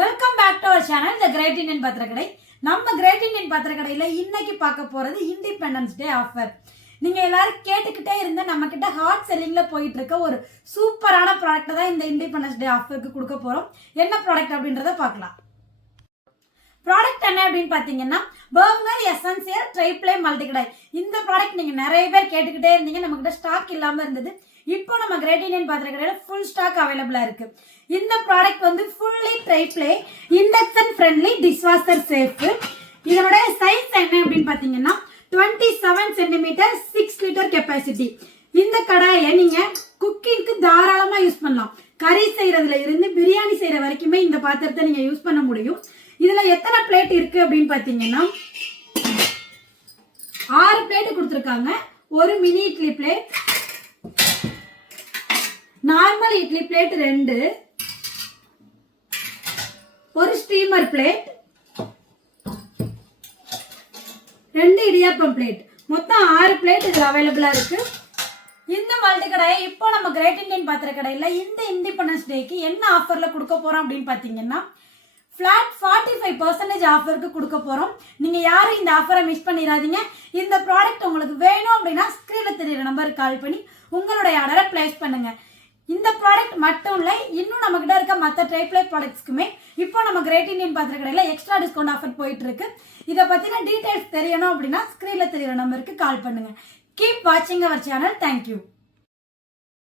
Welcome back to our channel the great Indian Pathirakadai. நம்ம great Indian பத்திரக்கடையில இன்னைக்கு பார்க்க போறது இண்டிபெண்டன்ஸ் டே ஆஃபர். நீங்க எல்லாரும் கேட்டுக்கிட்டே இருந்த நம்ம கிட்ட ஹாட் செல்லிங்ல போயிட்டு இருக்க ஒரு சூப்பரான ப்ராடக்ட் தான் இந்த இண்டிபெண்டன்ஸ் டே ஆஃபருக்கு கொடுக்க போறோம். என்ன ப்ராடக்ட் அப்படின்றத பார்க்கலாம். ப்ராடக்ட் என்ன அப்படின்னு பாத்தீங்கன்னா பர்கர் எசென்சியல் ட்ரைப்ளே மல்டிகடை. இந்த ப்ராடக்ட் நீங்க நிறைய பேர் கேட்டுக்கிட்டே இருந்தீங்க, நம்ம கிட்ட ஸ்டாக் இல்லாம இருந்தது. இப்போ நம்ம கிரேட் இந்தியன் பத்திரக்கடையில ஃபுல் ஸ்டாக் அவைலபிளா இருக்கு. இந்த ப்ராடக்ட் வந்து fully tri-ply induction friendly dishwasher safe. இதனோட சைஸ் என்ன அப்படின்னு பாத்தீங்கன்னா 27 சென்டிமீட்டர் 6 லிட்டர் கெப்பாசிட்டி. இந்த கடாயை நீங்க குக்கிங்க்கு தாராளமா யூஸ் பண்ணலாம். கறி செய்யறதுல இருந்து பிரியாணி செய்யற வரைக்குமே இந்த பாத்திரத்தை நீங்க யூஸ் பண்ண முடியும். இதுல எத்தனை பிளேட் இருக்கு அப்படின்னு பாத்தீங்கன்னா 6 பிளேட் கொடுத்துருக்காங்க. ஒரு mini idli plate, normal idli plate 2, ஒரு ஸ்டீமர் பிளேட், 2 இடியாப்பம் பிளேட், மொத்தம் 6 பிளேட் இதுல அவைலபிளா இருக்கு. இந்த மல்டி கடாயை இப்போ நம்ம கிரேட் இந்தியன் பத்திரக்கடையில இந்த இண்டிபெண்டன்ஸ் டேக்கு என்ன ஆஃபர்ல கொடுக்க போறோம் அப்படின்னு பாத்தீங்கன்னா ஃபிளாட் 45% ஆஃபருக்கு கொடுக்க போறோம். நீங்க யாரும் இந்த ஆஃபரை மிஸ் பண்ணிடாதீங்க. இந்த ப்ராடக்ட் உங்களுக்கு வேணும் அப்படின்னா ஸ்கிரீன்ல தெரியுற நம்பருக்கு கால் பண்ணி உங்களுடைய ஆர்டரை பிளேஸ் பண்ணுங்க. இந்த ப்ராடக்ட் மட்டும் இல்லை, இன்னும் நம்ம கிட்ட இருக்க மற்ற ட்ரைப்ளே ப்ராடக்ட்ஸ்க்குமே இப்போ நம்ம கிரேட் இந்தியன் பத்திரக்கடையில எக்ஸ்ட்ரா டிஸ்கவுண்ட் ஆஃபர் போயிட்டு இருக்கு. இதை பத்தின டீடைல்ஸ் தெரியணும் அப்படின்னா ஸ்கிரீன்ல தெரியுற நம்பருக்கு கால் பண்ணுங்க. கீப் வாட்சிங் அவர் சேனல். தேங்க்யூ.